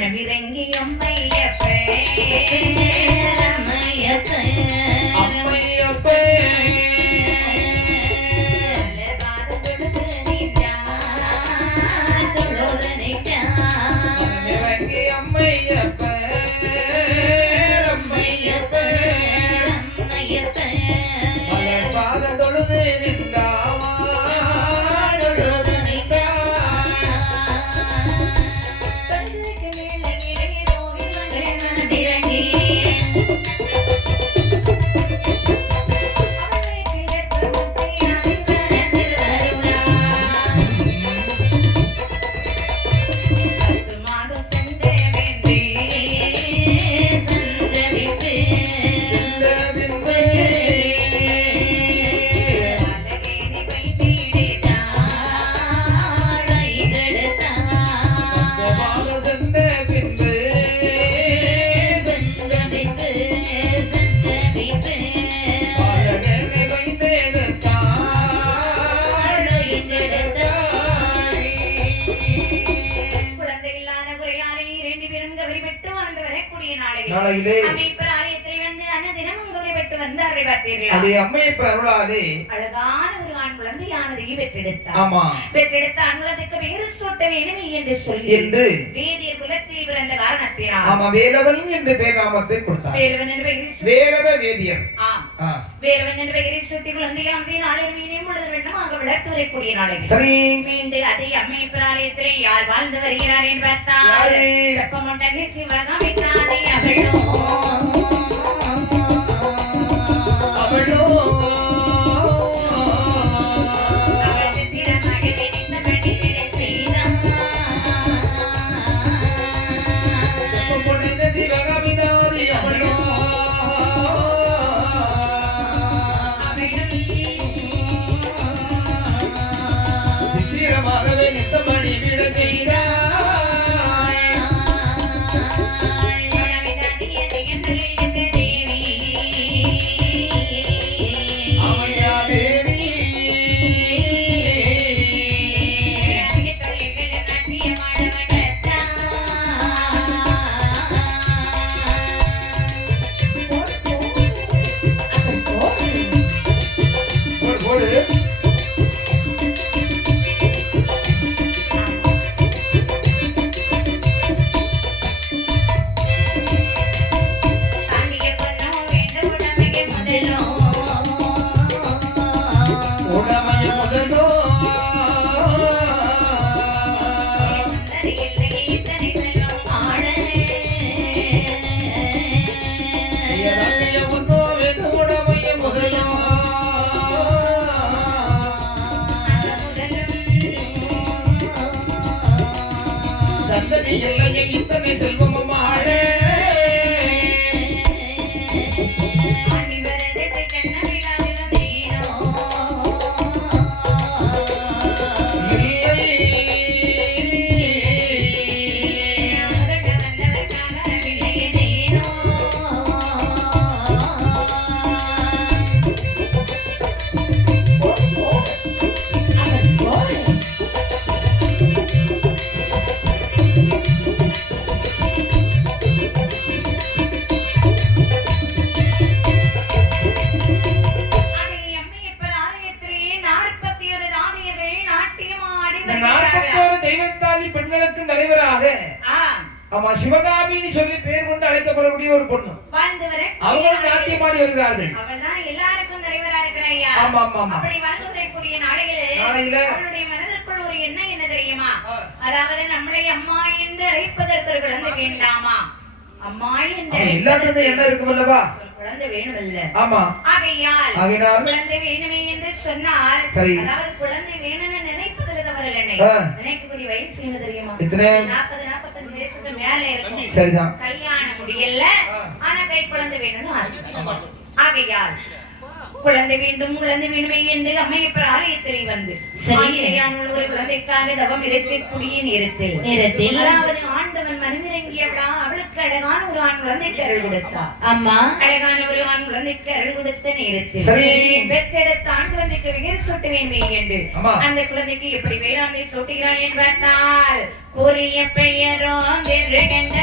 மனமிறங்கி அம்மையப்பே அம்மையப்பே அம்மையப்பே அழகான ஒரு ஆண் குழந்தையானதை பெற்றெடுத்தார். பெற்றெடுத்த ஆண் குழந்தைக்கு வேறு சூட்ட வேணுமே என்று சொல்லி வேதியர் குலத்தில் பிறந்த காரணத்தினால் வேலவன் என்று பெயர் நாமத்தை கொடுத்தார். வேலவன் என்று வேதியர் வேலவன் என்று பெயரை சுட்டி குழந்தையானதை நாளில் மீனையும் பொழுது வெண்ணமாக வளர்த்து வரக்கூடிய நாளை மீண்டு அதே அம்மை பிராலயத்திலே யார் வாழ்ந்து வருகிறார் என்று பார்த்தால் செப்பமொண்டனி சிவகாமி தானே அவளோ இத்தனை செல்வமும் ஆடே சிவகாமின்னு சொல்லி பேர் கொண்டு அழைக்கப்படக்கூடிய ஒரு பொண்ணு அவங்களும் நாட்டியமாடி வருகிறார்கள். எல்லாருக்கும் தலைவரா இருக்கிறாயா? அப்படி வாழ்ந்து வரக்கூடிய நாளையில அவளுடைய மனதிற்குள் ஒரு எண்ணம் என்ன தெரியுமா? அதாவது நம்மளை அம்மா என்று அழைப்பதற்கு ஒரு குழந்தை வேண்டாமா? அம்மா என்று எல்லாத்துக்கும் என்ன இருக்கும் அல்லவா? குழந்தை வேணுமல்ல. ஆகையால் குழந்தை வேணுமே என்று சொன்னால் அதாவது குழந்தை வேணும்னு நினைப்பதில் தவறில்லை. நினைக்கக்கூடிய வயசு என்ன தெரியுமா? 40-45 வயசுக்கு மேல இருக்கும். சரிதான். கல்யாணம் முடியல, ஆனா கை குழந்தை வேணும்னு ஆசை. ஆகையால் குழந்தை வேண்டும் குழந்தை வேண்டுமே என்று அம்மையப்பர் ஆலயத்திலே வந்து ஒரு குழந்தைக்காக தவம் இருக்கக்கூடிய நேரத்தில் அதாவது ஆண்டவன் மனமிறங்கியவளா அவளுக்கு அழகான ஒரு ஆண் குழந்தைக்கு அருள் கொடுத்தார். அம்மா அழகான ஒரு ஆண் குழந்தைக்கு அருள் கொடுத்த நேரத்தில் பெற்றெடுத்த ஆண் குழந்தைக்கு விகர் சூட்ட வேண்டுமே என்று அந்த குழந்தைக்கு எப்படி வேளாண்மை சூட்டுகிறான் என்று பார்த்தால் கூறிய பெயரோ கண்ட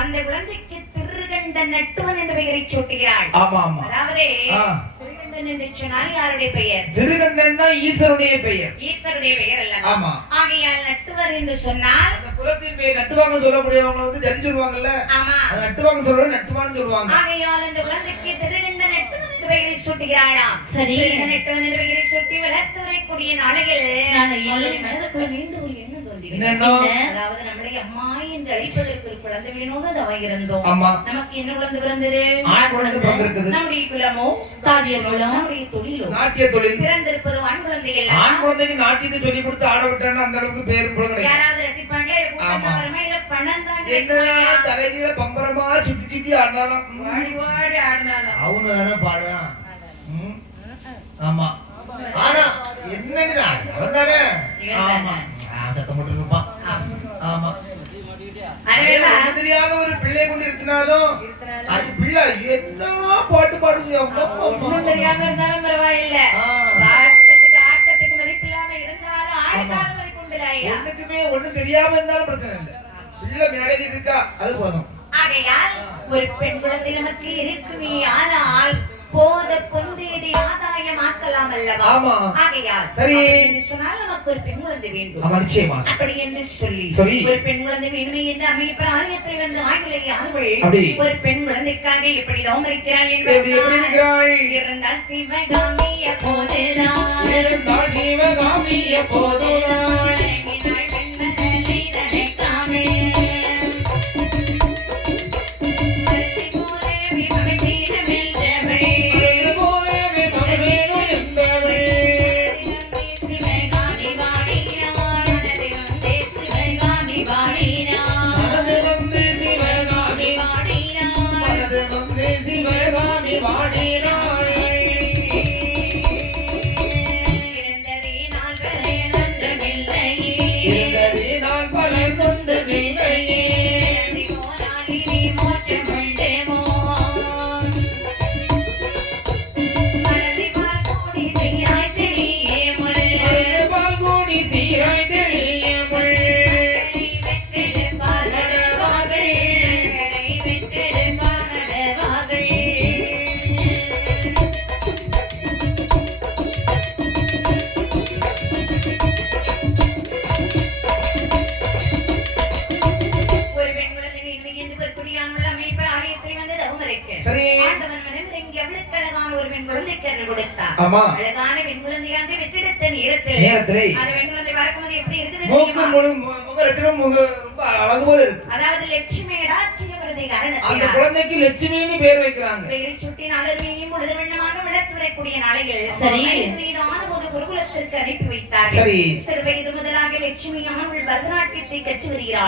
அந்த குழந்தைக்கு திருகண்ட நட்டுவன் என்ற பெயரை சூட்டுகிறாள். ஆமா ஆமா. அதாவது திருகண்டன் என்று சொன்னால் யாருடைய பெயர்? திருகண்டன் தான் ஈஸ்வருடைய பெயர். ஈஸ்வருடைய பெயர் அல்ல. ஆமா. ஆகையால் நட்டுவர் என்று சொன்னால் அந்த குலத்தின் பெயர் நட்டுவாங்க சொல்லக்கூடியவங்க வந்து ஜதி சொல்லுவாங்கல்ல. ஆமா. அது நட்டுவாங்க சொல்றோம் நட்டுவான்னு சொல்லுவாங்க. ஆகையால் அந்த குழந்தைக்கு திருகண்ட நட்டுவன் என்ற பெயரை சூட்டுகிறாளாம். சரி. திருகண்ட நட்டுவன் என்ற பெயரை சூட்டி வளர்த்து வரக்கூடிய நாளையில் மனதுக்குள்ள மீண்டும் ஒரு எண்ணம் தோன்றியது. அதாவது நம்மளை அம்மா என்று அழைப்பதற்கு ஒரு குழந்தை வேணும்னு தவம் இருந்தோம். நமக்கு என்ன குழந்தை பிறந்தது? ஆண் குழந்தை பிறந்திருக்குது. நம்முடைய குலமோ தாதியர் குலம், நம்முடைய தொழிலோ நாட்டிய தொழில் பிறந்திருப்பது ஆண் குழந்தைகள். ஆண் குழந்தைக்கு நாட்டியத்தை சொல்லி கொடுத்து ஆட விட்டான்னா அந்த அளவுக்கு பேரும் புகழும் கிடைக்கும். யாராவது ரசிப்பாங்களா? கூட்டமா இல்ல பணம் தான் என்ன தலையில பம்பரமா சுத்தி சுத்தி ஆடினாலும் வாடி வாடி ஆடினாலும் அவனு தானே பாடுதான். ஆமா. ஆனா என்னன்னு அவன் தானே. ஆமா. சத்தம் போட்டு இருப்பான். ஆமா. ஒண்ணு தெரியாத ஒரு பிள்ளை கொண்டு இருந்தாலும் அது பிள்ளை என்ன பாட்டு பாடுது. ஒண்ணும் தெரியாம இருந்தாலும் பரவாயில்ல. ஆட்டத்துக்கு மதிப்பு இல்லாம இருந்தாலும் ஆடினாலும் மதிப்புண்டாயா. ஒண்ணுக்குமே ஒண்ணும் தெரியாம இருந்தாலும் பிரச்சனை இல்லை. பிள்ளை மேடையில் இருக்கா அது போதும். ஆகையால் ஒரு பெண் குழந்தை நமக்கு இருக்குமே, ஆனால் போத பொந்தேடி ஆதாயமாக்கலாம் அல்லவா? ஆமா. ஆகையால் சரி என்று சொன்னால் நமக்கு ஒரு பெண் குழந்தை வேண்டும். ஆமா நிச்சயமா. அப்படி என்று சொல்லி ஒரு பெண் குழந்தை வேணுமே என்று அமைப்பு ஆலயத்தில் வந்து ஆண்களை ஆண்கள் ஒரு பெண் குழந்தைக்காக எப்படி தவம் இருக்கிறாள் என்று இருந்தால் சிவகாமிய போதுதான், இருந்தால் சிவகாமிய போதுதான் அழகான பெண் குழந்தையாண்டு வெற்றிடத்த நேரத்திலே அந்த பெண் குழந்தை பார்க்கும்போது எப்படி இருக்குது? ரொம்ப அழகு போல இருக்கு. அதாவது லட்சுமியடா சின்னவரதை காரணத்தினால் அந்த குழந்தைக்கு லட்சுமின்னு பேர் வைக்கிறாங்க. பெயரை சுட்டி நாளர்மையும் முழுது வண்ணமாக விளத்துரைக்கூடிய நாளையில் சரி 5 வயதான போது குருகுலத்திற்கு அனுப்பி வைத்தார்கள். சிறு வயது முதலாக லட்சுமி அம்மன் பரதநாட்டியத்தை கற்று வருகிறார்.